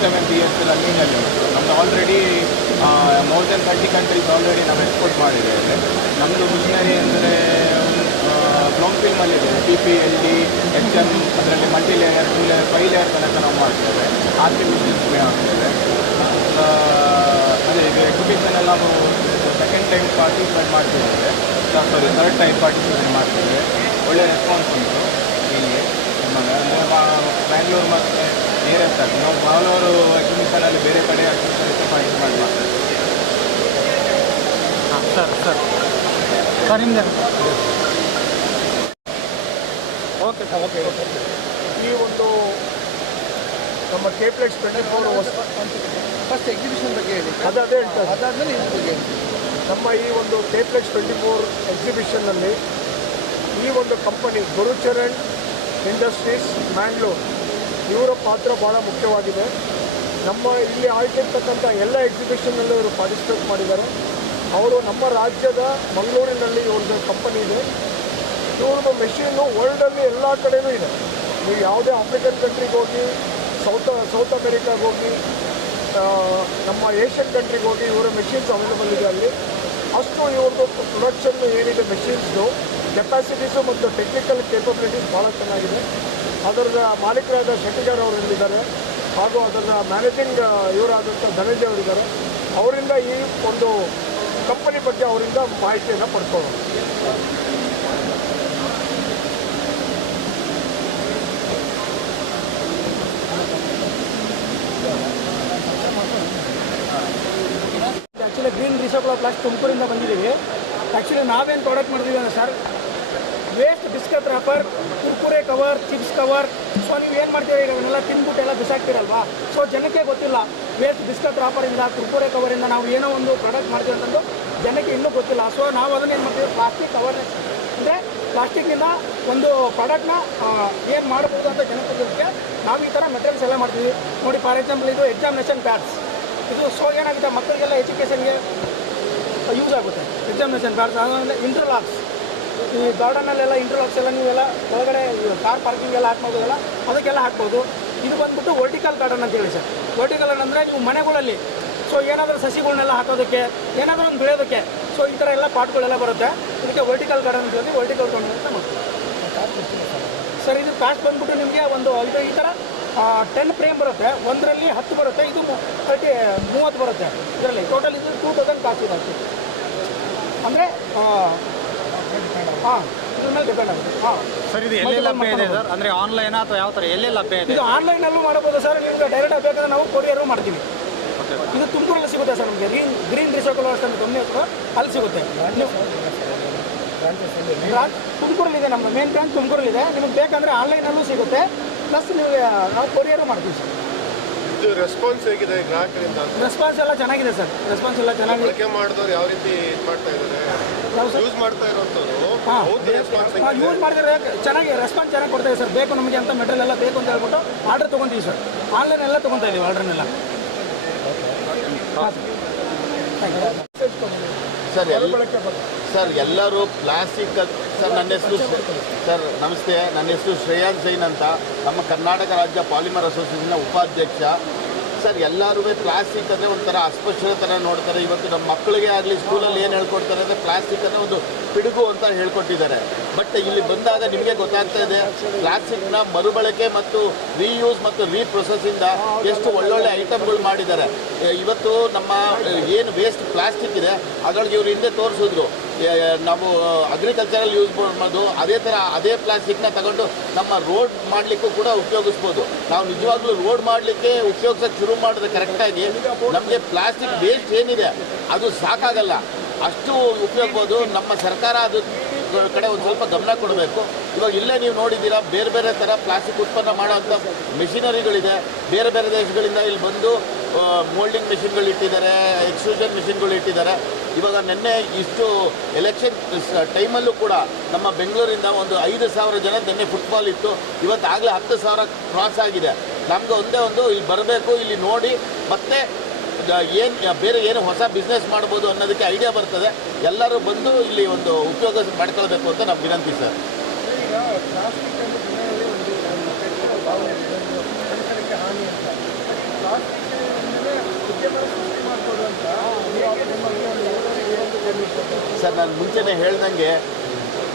27 years ರನ್ನಿಂಗಲ್ಲಿ ಉಂಟು. ನಮ್ಮದು already more than 30 countries already ನಾವು ಎಕ್ಸ್ಪೋರ್ಟ್ ಮಾಡಿದ್ದೇವೆ. ನಮ್ಮದು ಮಿಷನರಿ ಅಂದರೆ ಬ್ಲೌನ್ ಫಿಲ್ಮಲ್ಲಿದೆ, PPLD, HM, ಅದರಲ್ಲಿ ಮಲ್ಟಿ ಲೇಯರ್, 2 ಲೇಯರ್, 5 ಲೇಯರ್ ತನಕ ನಾವು ಮಾಡ್ತೇವೆ. ಮಿಷನ್ಸ್ ಆಗ್ತೇವೆ. ಅದೇ ಇದು ಎಕ್ಸಿಬಿಷನಲ್ಲಿ ನಾವು ಸೆಕೆಂಡ್ ಟೈಮ್ ಪಾರ್ಟಿಸಿಪೇಟ್ ಮಾಡ್ತಿದ್ದೇವೆ, ಥರ್ಡ್ ಟೈಮ್ ಪಾರ್ಟಿಸಿಪೇಟ್ ಮಾಡ್ತಿದ್ದೇವೆ. ಒಳ್ಳೆಯ ರೆಸ್ಪಾನ್ಸ್ ಉಂಟು ಇಲ್ಲಿ ಬ್ಯಾಂಗ್ಳೂರು ಮತ್ತು ಬೇರೆ ಸರ್. ನಾವು ಮಂಗಳೂರು ಎಕ್ಸಿಬಿಷನಲ್ಲಿ ಬೇರೆ ಕಡೆ ಎಕ್ಸಿಬಿಷನ್ ಪಾರ್ಟಿಸಿಪೇಟ್ ಮಾಡ್ತೇವೆ. ಹಾಂ ಸರ್ ಸರ್ ಸರ್ ನಿಮ್ದು ಓಕೆ ಸರ್ ಓಕೆ. ಈ ಒಂದು ನಮ್ಮ KPLEX 24 ಫಸ್ಟ್ ಎಕ್ಸಿಬಿಷನ್ ಬಗ್ಗೆ ಹೇಳಿ. ಅದೇ ಹೇಳ್ತಾರೆ. ಅದಾದಮೇಲೆ ಇದ್ರ ಬಗ್ಗೆ ಹೇಳಿ. ನಮ್ಮ ಈ ಒಂದು KPLEX 24 ಎಕ್ಸಿಬಿಷನ್ನಲ್ಲಿ ಈ ಒಂದು ಕಂಪನಿ ಗುರುಚರಣ್ ಇಂಡಸ್ಟ್ರೀಸ್ ಮ್ಯಾಂಗ್ಳೂರ್ ಇವರ ಪಾತ್ರ ಭಾಳ ಮುಖ್ಯವಾಗಿದೆ. ನಮ್ಮ ಇಲ್ಲಿ ಆಗಿರ್ತಕ್ಕಂಥ ಎಲ್ಲ ಎಕ್ಸಿಬಿಷನ್ನಲ್ಲೂ ಇವರು ಪಾರ್ಟಿಸಿಪೇಟ್ ಮಾಡಿದ್ದಾರೆ. ಅವರು ನಮ್ಮ ರಾಜ್ಯದ ಮಂಗಳೂರಿನಲ್ಲಿ ಇವ್ರದ್ದು ಕಂಪನಿ ಇದೆ. ಇವ್ರದ್ದು ಮೆಷೀನು ವರ್ಲ್ಡಲ್ಲಿ ಎಲ್ಲ ಕಡೆಯೂ ಇದೆ. ನೀವು ಯಾವುದೇ ಆಫ್ರಿಕನ್ ಕಂಟ್ರಿಗೆ ಹೋಗಿ, ಸೌತ್ ಅಮೆರಿಕಾಗೆ ಹೋಗಿ, ನಮ್ಮ ಏಷ್ಯನ್ ಕಂಟ್ರಿಗೆ ಹೋಗಿ ಇವರ ಮೆಷಿನ್ಸ್ ಅವೈಲೇಬಲ್ ಇದೆ ಅಲ್ಲಿ. ಅಷ್ಟು ಇವ್ರದ್ದು ಪ್ರೊಡಕ್ಷನ್ ಏನಿದೆ ಮೆಷಿನ್ಸ್ದು ಕೆಪಾಸಿಟೀಸು ಮತ್ತು ಟೆಕ್ನಿಕಲ್ ಕೇಪಬಿಲಿಟೀಸ್ ಭಾಳ ಚೆನ್ನಾಗಿದೆ. ಅದರ ಮಾಲೀಕರಾದ ಶೆಟ್ಟಿಗಾರ್ ಅವರು ಇಲ್ಲಿದ್ದಾರೆ, ಹಾಗೂ ಅದರ ಮ್ಯಾನೇಜಿಂಗ್ ಇವರಾದಂಥ ಧನಂಜಯ ಅವರಿದ್ದಾರೆ. ಅವರಿಂದ ಈ ಒಂದು ಕಂಪನಿ ಬಗ್ಗೆ ಅವರಿಂದ ಮಾಹಿತಿಯನ್ನು ಪಡ್ಕೊಳ್ಳೋಣ. ಆ್ಯಕ್ಚುಲಿ ಗ್ರೀನ್ ರಿಸೈಕಲ್ ಪ್ಲಾಸ್ಟಿಕ್ ತುಮಕೂರಿಂದ ಬಂದಿದ್ದೀವಿ. ಆ್ಯಕ್ಚುಲಿ ನಾವೇನು ಪ್ರಾಡಕ್ಟ್ ಮಾಡಿದ್ದೀವಿ ಅಂದರೆ sir, waste biscuit wrapper, Kurkure cover, chips cover. So ನೀವು ಏನು ಮಾಡ್ತೀವಿ ಈಗ ಅವನ್ನೆಲ್ಲ ತಿಂದ್ಬಿಟ್ಟು ಎಲ್ಲ ಬಿಸಾಕ್ತಿರಲ್ವಾ. ಸೊ ಜನಕ್ಕೆ ಗೊತ್ತಿಲ್ಲ ವೇಸ್ಟ್ ಬಿಸ್ಕತ್ ರಾಪರಿಂದ, ಕುರ್ಕುರೆ ಕವರಿಂದ ನಾವು ಏನೋ ಒಂದು ಪ್ರಾಡಕ್ಟ್ ಮಾಡ್ತೀವಿ ಅಂತಂದು ಜನಕ್ಕೆ ಇನ್ನೂ ಗೊತ್ತಿಲ್ಲ. ಸೊ ನಾವು ಅದನ್ನು ಏನು ಮಾಡ್ತೀವಿ, ಪ್ಲಾಸ್ಟಿಕ್ ಕವರ್ ಅಂದರೆ ಪ್ಲಾಸ್ಟಿಕ್ನಿಂದ ಒಂದು ಪ್ರಾಡಕ್ಟ್ನ ಏನು ಮಾಡ್ಬೋದು ಅಂತ ಜನಕ್ಕೆ ಗೊತ್ತಿರುತ್ತೆ. ನಾವು ಈ ಥರ ಮೆಟೀರಿಯಲ್ಸ್ ಎಲ್ಲ ಮಾಡ್ತೀವಿ ನೋಡಿ. ಫಾರ್ ಎಕ್ಸಾಂಪಲ್ ಇದು ಎಕ್ಸಾಮಿನೇಷನ್ ಪ್ಯಾಡ್ಸ್. ಇದು ಸೊ ಏನಾಗುತ್ತೆ, ಮಕ್ಕಳಿಗೆಲ್ಲ ಎಜುಕೇಷನ್ಗೆ ಯೂಸ್ ಆಗುತ್ತೆ ಎಕ್ಸಾಮಿನೇಷನ್ ಪ್ಯಾಡ್ಸ್. ಆಮೇಲೆ ಇಂಟರ್ಲಾಕ್ಸ್, ಈ ಗಾರ್ಡನಲ್ಲೆಲ್ಲ ಇಂಟರ್ಲಾಕ್ಸ್ ಎಲ್ಲ ನೀವೆಲ್ಲ ಒಳಗಡೆ ಕಾರ್ ಪಾರ್ಕಿಂಗ್ ಎಲ್ಲ ಹಾಕ್ಬೋದಲ್ಲ, ಅದಕ್ಕೆಲ್ಲ ಹಾಕ್ಬೋದು. ಇದು ಬಂದ್ಬಿಟ್ಟು ವರ್ಟಿಕಲ್ ಗಾರ್ಡನ್ ಅಂತ ಹೇಳಿ ಸರ್. ವರ್ಟಿಕಲ್ ಅಂದರೆ ನೀವು ಮನೆಗಳಲ್ಲಿ ಸೊ ಏನಾದರೂ ಸಸಿಗಳನ್ನೆಲ್ಲ ಹಾಕೋದಕ್ಕೆ, ಏನಾದರೂ ಒಂದು ಬೆಳೆಯೋದಕ್ಕೆ, ಸೊ ಈ ಥರ ಎಲ್ಲ ಪಾಟ್ಗಳೆಲ್ಲ ಬರುತ್ತೆ. ಇದಕ್ಕೆ ವರ್ಟಿಕಲ್ ಗಾರ್ಡನ್ ಅಂತ ಹೇಳಿ ವರ್ಟಿಕಲ್ ಗಾರ್ಡನ್ ಅಂತ ಮಾಡ್ತೀವಿ ಸರ್. ಇದು ಕಾಸ್ಟ್ ಬಂದ್ಬಿಟ್ಟು ನಿಮಗೆ ಒಂದು ಇದು ಈ ಥರ 10 ಫ್ರೇಮ್ ಬರುತ್ತೆ, ಒಂದರಲ್ಲಿ 10 ಬರುತ್ತೆ, ಇದು 30 ಬರುತ್ತೆ. ಇದರಲ್ಲಿ ಟೋಟಲ್ ಇದು 2000 ಕಾಸ್ಟ್ ಇದೆ ಅಷ್ಟೇ. ಅಂದರೆ ಹಾಂ, ಇದ್ರ ಮೇಲೆ ಡಿಪೆಂಡ್ ಆಗುತ್ತೆ. ಹಾಂ ಸರ್, ಇದು ಎಲ್ಲಿ ಲಭ್ಯ ಇದೆ ಸರ್? ಅಂದರೆ ಆನ್ಲೈನ್ ಅಥವಾ ಯಾವ ಥರ ಎಲ್ಲಿ ಲಭ್ಯ ಇದೆ? ಇದು ಆನ್ಲೈನಲ್ಲೂ ಮಾಡ್ಬೋದು ಸರ್. ನಿಮ್ಗೆ ಡೈರೆಕ್ಟ್ ಬೇಕಾದ್ರೆ ನಾವು ಕೊರಿಯರು ಮಾಡ್ತೀವಿ. ಇದು ತುಮಕೂರಲ್ಲಿ ಸಿಗುತ್ತೆ ಸರ್. ನಮಗೆ ಗ್ರೀನ್ ರಿಸೈಕಲ್ ಅಂತ ಕಮ್ಮಿ ಹತ್ರ ಅಲ್ಲಿ ಸಿಗುತ್ತೆ. ತುಮಕೂರಲ್ಲಿದೆ, ನಮ್ಮ ಮೇನ್ ಬ್ರಾಂಚ್ ತುಮಕೂರಲ್ಲಿದೆ. ನಿಮಗೆ ಬೇಕಂದರೆ ಆನ್ಲೈನಲ್ಲೂ ಸಿಗುತ್ತೆ, ಪ್ಲಸ್ ನಿಮಗೆ ನಾವು ಕೊರಿಯರು ಮಾಡ್ತೀವಿ ಸರ್. ಇದು ರೆಸ್ಪಾನ್ಸ್ ಹೇಗಿದೆ ಗ್ರಾಹಕರಿಂದ? ರೆಸ್ಪಾನ್ಸ್ ಎಲ್ಲ ಚೆನ್ನಾಗಿದೆ ಸರ್. ರೆಸ್ಪಾನ್ಸ್ ಎಲ್ಲ ಚೆನ್ನಾಗಿದೆ. ಬಳಕೆ ಮಾಡಿದವರು ಯಾವ ರೀತಿ ಇದು ಮಾಡ್ತಾ ಇದ್ದಾರೆ, ಯೂಸ್ ಮಾಡ್ತಾ ಇರೋಂಥವ್ರು ಯೂಸ್ ಮಾಡಿದ್ರೆ ಚೆನ್ನಾಗಿ ರೆಸ್ಪಾನ್ಸ್ ಚೆನ್ನಾಗಿ ಕೊಡ್ತಾ ಇದೆ ಸರ್. ಬೇಕು ನಮಗೆ ಅಂತ ಮೆಟೀರಿಯಲ್ ಎಲ್ಲ ಬೇಕು ಅಂತ ಹೇಳ್ಬಿಟ್ಟು ಆರ್ಡರ್ ತೊಗೊತೀವಿ ಸರ್. ಆನ್ಲೈನ್ ಎಲ್ಲ ತೊಗೊತಾ ಇದ್ದೀವಿ ಆರ್ಡ್ರನ್ನೆಲ್ಲ. ಸರ್ ಎಲ್ಲರೂ ಪ್ಲಾಸ್ಟಿಕ್ ಸರ್. ನನ್ನ ಹೆಸರು ಸರ್, ನಮಸ್ತೆ. ನನ್ನ ಹೆಸರು ಶ್ರೇಯಾಂತ್ ಜೈನ್ ಅಂತ, ನಮ್ಮ ಕರ್ನಾಟಕ ರಾಜ್ಯ ಪಾಲಿಮರ್ ಅಸೋಸಿಯೇಷನ್ನ ಉಪಾಧ್ಯಕ್ಷ. ಸರ್, ಎಲ್ಲರೂ ಪ್ಲಾಸ್ಟಿಕ್ ಅಂದರೆ ಒಂಥರ ಅಸ್ಪೃಶ್ಯತೆ ಥರ ನೋಡ್ತಾರೆ. ಇವತ್ತು ನಮ್ಮ ಮಕ್ಕಳಿಗೆ ಆಗಲಿ ಸ್ಕೂಲಲ್ಲಿ ಏನು ಹೇಳ್ಕೊಡ್ತಾರೆ ಅಂದರೆ ಪ್ಲಾಸ್ಟಿಕ್ ಅಂದರೆ ಒಂದು ಪಿಡುಗು ಅಂತ ಹೇಳ್ಕೊಟ್ಟಿದ್ದಾರೆ. ಬಟ್ ಇಲ್ಲಿ ಬಂದಾಗ ನಿಮಗೆ ಗೊತ್ತಾಗ್ತಾ ಇದೆ ಪ್ಲಾಸ್ಟಿಕ್ನ ಮರುಬಳಕೆ ಮತ್ತು ರೀಯೂಸ್ ಮತ್ತು ರೀಪ್ರೊಸೆಸ್ಸಿಂದ ಎಷ್ಟು ಒಳ್ಳೊಳ್ಳೆ ಐಟಮ್ಗಳು ಮಾಡಿದ್ದಾರೆ. ಇವತ್ತು ನಮ್ಮ ಏನು ವೇಸ್ಟ್ ಪ್ಲಾಸ್ಟಿಕ್ ಇದೆ ಅದರೊಳಗೆ ಇವರು ಹಿಂದೆ ತೋರಿಸಿದ್ರು ನಾವು ಅಗ್ರಿಕಲ್ಚರಲ್ಲಿ ಯೂಸ್ ಮಾಡ್ಬೋದು. ಅದೇ ಥರ ಅದೇ ಪ್ಲಾಸ್ಟಿಕ್ನ ತಗೊಂಡು ನಮ್ಮ ರೋಡ್ ಮಾಡಲಿಕ್ಕೂ ಕೂಡ ಉಪಯೋಗಿಸ್ಬೋದು. ನಾವು ನಿಜವಾಗ್ಲೂ ರೋಡ್ ಮಾಡಲಿಕ್ಕೆ ಉಪಯೋಗಿಸೋಕ್ಕೆ ಶುರು ಮಾಡಿದ್ರೆ ಕರೆಕ್ಟಾಗಿ ನಮಗೆ ಪ್ಲಾಸ್ಟಿಕ್ ವೇಸ್ಟ್ ಏನಿದೆ ಅದು ಸಾಕಾಗಲ್ಲ, ಅಷ್ಟು ಉಪಯೋಗ್ಬೋದು. ನಮ್ಮ ಸರ್ಕಾರ ಅದು ಕಡೆ ಒಂದು ಸ್ವಲ್ಪ ಗಮನ ಕೊಡಬೇಕು. ಇವಾಗ ಇಲ್ಲೇ ನೀವು ನೋಡಿದ್ದೀರಾ ಬೇರೆ ಬೇರೆ ಥರ ಪ್ಲಾಸ್ಟಿಕ್ ಉತ್ಪನ್ನ ಮಾಡೋವಂಥ ಮೆಷಿನರಿಗಳಿದೆ. ಬೇರೆ ಬೇರೆ ದೇಶಗಳಿಂದ ಇಲ್ಲಿ ಬಂದು ಮೋಲ್ಡಿಂಗ್ ಮೆಷಿನ್ಗಳು ಇಟ್ಟಿದ್ದಾರೆ, ಎಕ್ಸ್ಟ್ರೂಷನ್ ಮೆಷಿನ್ಗಳು ಇಟ್ಟಿದ್ದಾರೆ. ಇವಾಗ ನಿನ್ನೆ ಇಷ್ಟು ಎಲೆಕ್ಷನ್ ಟೈಮಲ್ಲೂ ಕೂಡ ನಮ್ಮ ಬೆಂಗಳೂರಿಂದ ಒಂದು 5,000 ಜನ ನಿನ್ನೆ ಫುಟ್ಬಾಲ್ ಇತ್ತು. ಇವತ್ತಾಗಲೇ 10,000 ಕ್ರಾಸ್ ಆಗಿದೆ. ನಮಗೆ ಒಂದೇ ಒಂದು ಇಲ್ಲಿ ಬರಬೇಕು, ಇಲ್ಲಿ ನೋಡಿ ಮತ್ತೆ ಏನು ಬೇರೆ ಏನು ಹೊಸ ಬಿಸ್ನೆಸ್ ಮಾಡ್ಬೋದು ಅನ್ನೋದಕ್ಕೆ ಐಡಿಯಾ ಬರ್ತದೆ. ಎಲ್ಲರೂ ಬಂದು ಇಲ್ಲಿ ಒಂದು ಉಪಯೋಗ ಮಾಡ್ಕೊಳ್ಬೇಕು ಅಂತ ನಮ್ಮ ವಿನಂತಿ ಸರ್. ಈಗ ಪ್ಲಾಸ್ಟಿಕ್ ಸರ್ ನಾನು ಮುಂಚೆನೇ ಹೇಳ್ದಂಗೆ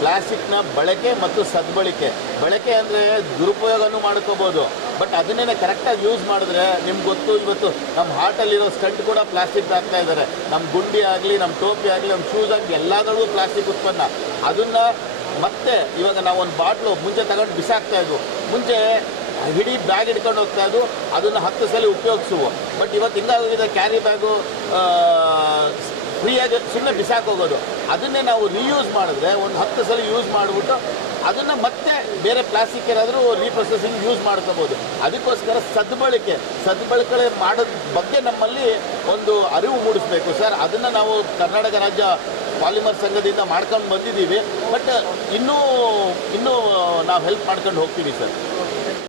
ಪ್ಲಾಸ್ಟಿಕ್ನ ಬಳಕೆ ಮತ್ತು ಸದ್ಬಳಕೆ. ಬಳಕೆ ಅಂದರೆ ದುರುಪಯೋಗನೂ ಮಾಡ್ಕೋಬೋದು, ಬಟ್ ಅದನ್ನೇ ಕರೆಕ್ಟಾಗಿ ಯೂಸ್ ಮಾಡಿದ್ರೆ ನಿಮ್ಗೆ ಗೊತ್ತು, ಇವತ್ತು ನಮ್ಮ ಹಾರ್ಟಲ್ಲಿರೋ ಸ್ಟಡ್ ಕೂಡ ಪ್ಲಾಸ್ಟಿಕ್ ಹಾಕ್ತಾ ಇದ್ದಾರೆ. ನಮ್ಮ ಗುಂಡಿ ಆಗಲಿ, ನಮ್ಮ ಟೋಪಿ ಆಗಲಿ, ನಮ್ಮ ಶೂಸ್ ಆಗಲಿ ಎಲ್ಲದರಲ್ಲೂ ಪ್ಲಾಸ್ಟಿಕ್ ಉತ್ಪನ್ನ. ಅದನ್ನು ಮತ್ತೆ ಇವಾಗ ನಾವು ಒಂದು ಬಾಟ್ಲು ಮುಂಚೆ ತಗೊಂಡು ಬಿಸಾಕ್ತಾ ಇದ್ವು, ಮುಂಚೆ ಹಿಡೀ ಬ್ಯಾಗ್ ಹಿಡ್ಕೊಂಡು ಹೋಗ್ತಾ ಇದ್ವು, ಅದನ್ನು 10 ಸಲ ಉಪಯೋಗಿಸುವು. ಬಟ್ ಇವತ್ತು ಹಿಂಗಾಗಿದೆ, ಕ್ಯಾರಿ ಬ್ಯಾಗು ಫ್ರೀಯಾಗಿ ಸುಮ್ಮನೆ ಬಿಸಾಕೋಗೋದು. ಅದನ್ನೇ ನಾವು ರೀಯೂಸ್ ಮಾಡಿದ್ರೆ ಒಂದು 10 ಸಲ ಯೂಸ್ ಮಾಡಿಬಿಟ್ಟು ಅದನ್ನು ಮತ್ತೆ ಬೇರೆ ಪ್ಲಾಸ್ಟಿಕ್ ಏನಾದರೂ ರೀಪ್ರೊಸೆಸಿಂಗ್ ಯೂಸ್ ಮಾಡ್ಕೋಬೋದು. ಅದಕ್ಕೋಸ್ಕರ ಸದ್ಬಳಕೆ ಮಾಡೋದ ಬಗ್ಗೆ ನಮ್ಮಲ್ಲಿ ಒಂದು ಅರಿವು ಮೂಡಿಸಬೇಕು ಸರ್. ಅದನ್ನು ನಾವು ಕರ್ನಾಟಕ ರಾಜ್ಯ ಪಾಲಿಮರ್ ಸಂಘದಿಂದ ಮಾಡ್ಕೊಂಡು ಬಂದಿದ್ದೀವಿ, ಬಟ್ ಇನ್ನೂ ನಾವು ಹೆಲ್ಪ್ ಮಾಡ್ಕೊಂಡು ಹೋಗ್ತೀವಿ ಸರ್.